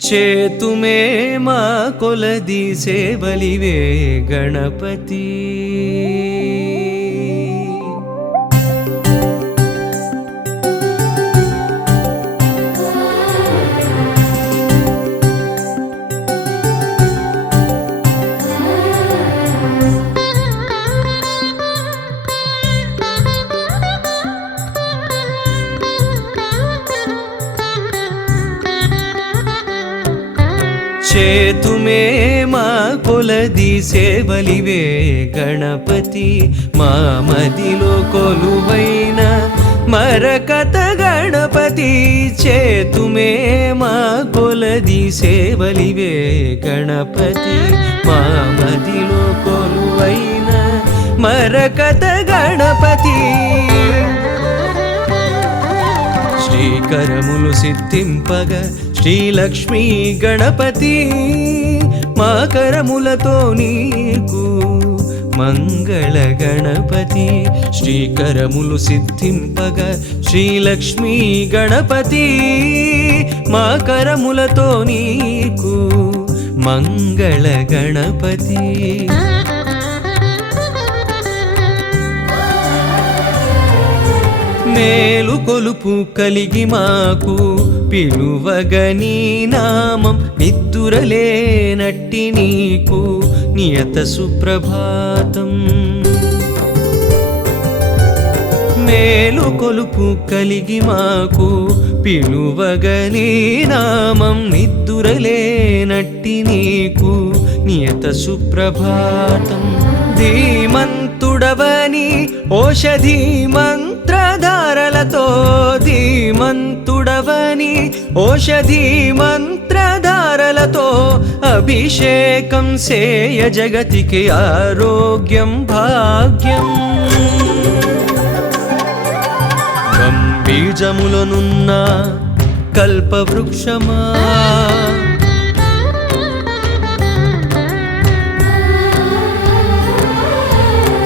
చేతుమే మా కొలది సేవలివే గణపతి. చేతుమే మా కొలది సేవలివే గణపతి. మా మదిలో కొలువైన మరకత గణపతి. చేతుమే మా కొలది సేవలివే గణపతి. మా మదిలో కొలువైన మరకత గణపతి. శ్రీకరములు సిద్ధింపగ శ్రీలక్ష్మీ గణపతి. మా కరములతో నీకు మంగళ గణపతి. శ్రీకరములు సిద్ధింపగ శ్రీలక్ష్మీ గణపతి. మా కరములతో నీకు మంగళ గణపతి. మేలు కొలుపు కలిగి మాకు పిలువగని నామం. నిద్దురలేనట్టి నీకు నియత సుప్రభాతం. మేలు కొలుపు కలిగి మాకు పిలువగని నామం. నిద్దురలేనట్టి నీకు నియత సుప్రభాతం. ధీమంతుడవని ఓషధీ మంత్రధారలతో. ధీమంతుడవని ఓషధీ మంత్రధారలతో. అభిషేకం సేయ జగతికి ఆరోగ్యం భాగ్యం. బీజములనున్న కల్పవృక్షమా.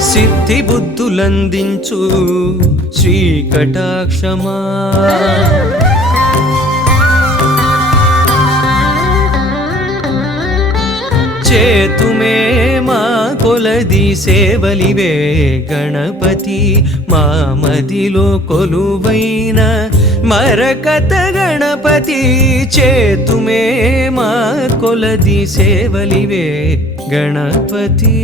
సిద్ధి బుద్ధులందించు శ్రీకటాక్షమా. చేతుమే మా కొలది సేవలివే గణపతి. మా మదిలో కొలువైన మరకత గణపతి. చేతుమే మా కొలది సేవలివే గణపతి.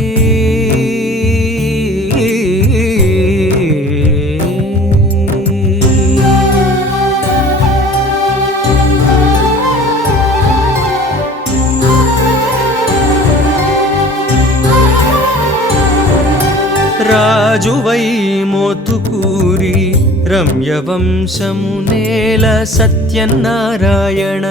రాజువై మోతుకూరి రమ్యవంశము నేల సత్యనారాయణ.